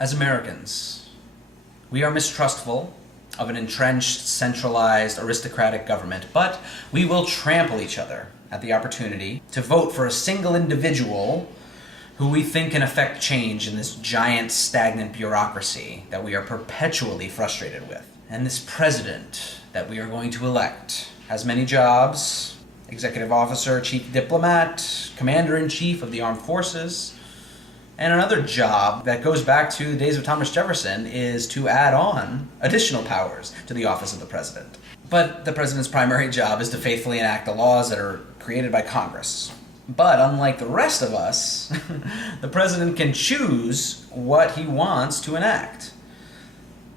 As Americans, we are mistrustful of an entrenched, centralized, aristocratic government, but we will trample each other at the opportunity to vote for a single individual who we think can affect change in this giant, stagnant bureaucracy that we are perpetually frustrated with. And this president that we are going to elect has many jobs: executive officer, chief diplomat, commander-in-chief of the armed forces. And another job that goes back to the days of Thomas Jefferson is to add on additional powers to the office of the president. But the president's primary job is to faithfully enact the laws that are created by Congress. But unlike the rest of us, the president can choose what he wants to enact.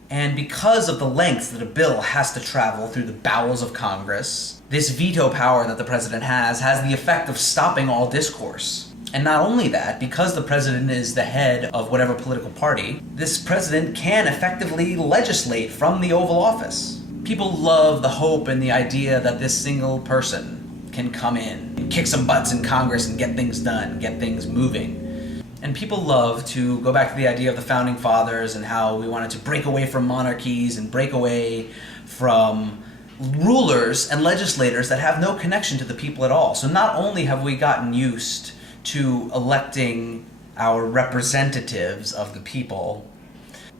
And because of the length that a bill has to travel through the bowels of Congress, this veto power that the president has the effect of stopping all discourse. And not only that, because the president is the head of whatever political party, this president can effectively legislate from the Oval Office. People love the hope and the idea that this single person can come in and kick some butts in Congress and get things done, get things moving. And people love to go back to the idea of the Founding Fathers and how we wanted to break away from monarchies and break away from rulers and legislators that have no connection to the people at all. So not only have we gotten used to electing our representatives of the people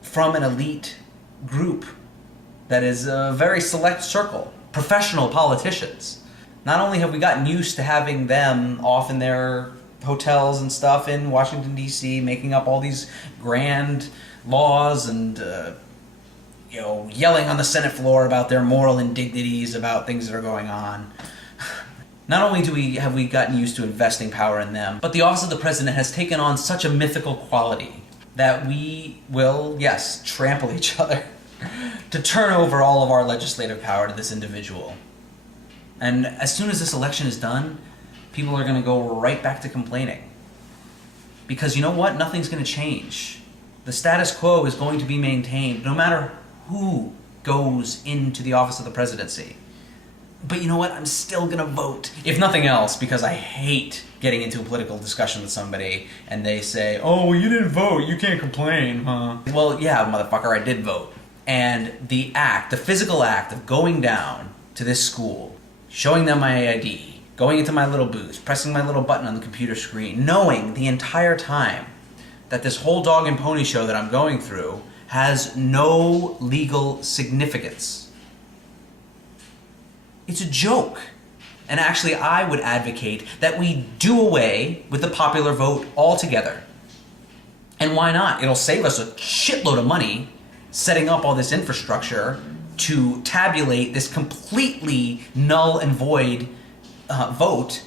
from an elite group that is a very select circle, professional politicians. Not only have we gotten used to having them off in their hotels and stuff in Washington, D.C., making up all these grand laws and yelling on the Senate floor about their moral indignities about things that are going on. Not only have we gotten used to investing power in them, but the office of the president has taken on such a mythical quality that we will, yes, trample each other to turn over all of our legislative power to this individual. And as soon as this election is done, people are going to go right back to complaining. Because you know what? Nothing's going to change. The status quo is going to be maintained no matter who goes into the office of the presidency. But you know what? I'm still going to vote. If nothing else, because I hate getting into a political discussion with somebody and they say, "Oh, well, you didn't vote. You can't complain, huh?" Well, yeah, motherfucker, I did vote. And the physical act of going down to this school, showing them my ID, going into my little booth, pressing my little button on the computer screen, knowing the entire time that this whole dog and pony show that I'm going through has no legal significance. It's a joke. And actually, I would advocate that we do away with the popular vote altogether. And why not? It'll save us a shitload of money setting up all this infrastructure to tabulate this completely null and void vote.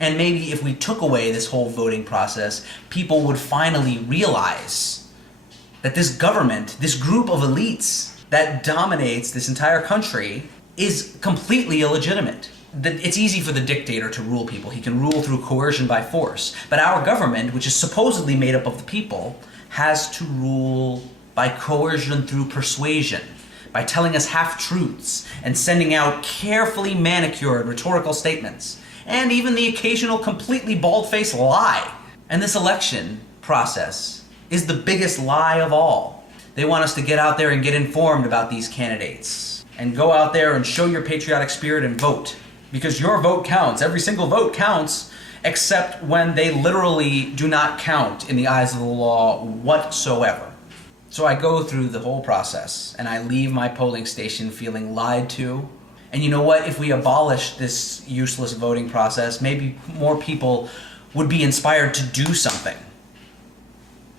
And maybe if we took away this whole voting process, people would finally realize that this government, this group of elites that dominates this entire country, is completely illegitimate. It's easy for the dictator to rule people. He can rule through coercion by force. But our government, which is supposedly made up of the people, has to rule by coercion through persuasion, by telling us half-truths and sending out carefully manicured rhetorical statements, and even the occasional completely bald-faced lie. And this election process is the biggest lie of all. They want us to get out there and get informed about these candidates, and go out there and show your patriotic spirit and vote. Because your vote counts. Every single vote counts, except when they literally do not count in the eyes of the law whatsoever. So I go through the whole process, and I leave my polling station feeling lied to. And you know what? If we abolish this useless voting process, maybe more people would be inspired to do something.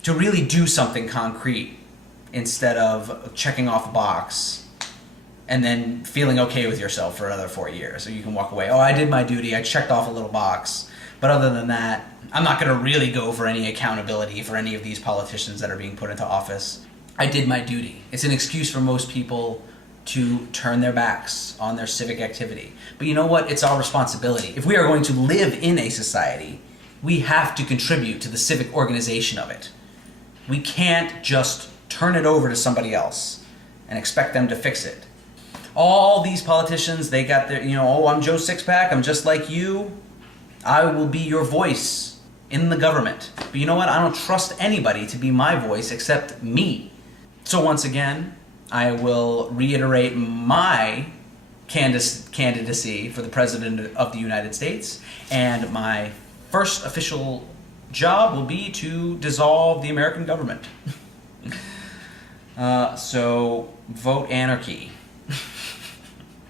To really do something concrete, instead of checking off a box and then feeling okay with yourself for another 4 years. So you can walk away, "Oh, I did my duty, I checked off a little box. But other than that, I'm not going to really go for any accountability for any of these politicians that are being put into office. I did my duty." It's an excuse for most people to turn their backs on their civic activity. But you know what? It's our responsibility. If we are going to live in a society, we have to contribute to the civic organization of it. We can't just turn it over to somebody else and expect them to fix it. All these politicians, they got their, "Oh, I'm Joe Sixpack, I'm just like you. I will be your voice in the government. But you know what? I don't trust anybody to be my voice except me. So once again, I will reiterate my candidacy for the President of the United States, and my first official job will be to dissolve the American government. So vote anarchy.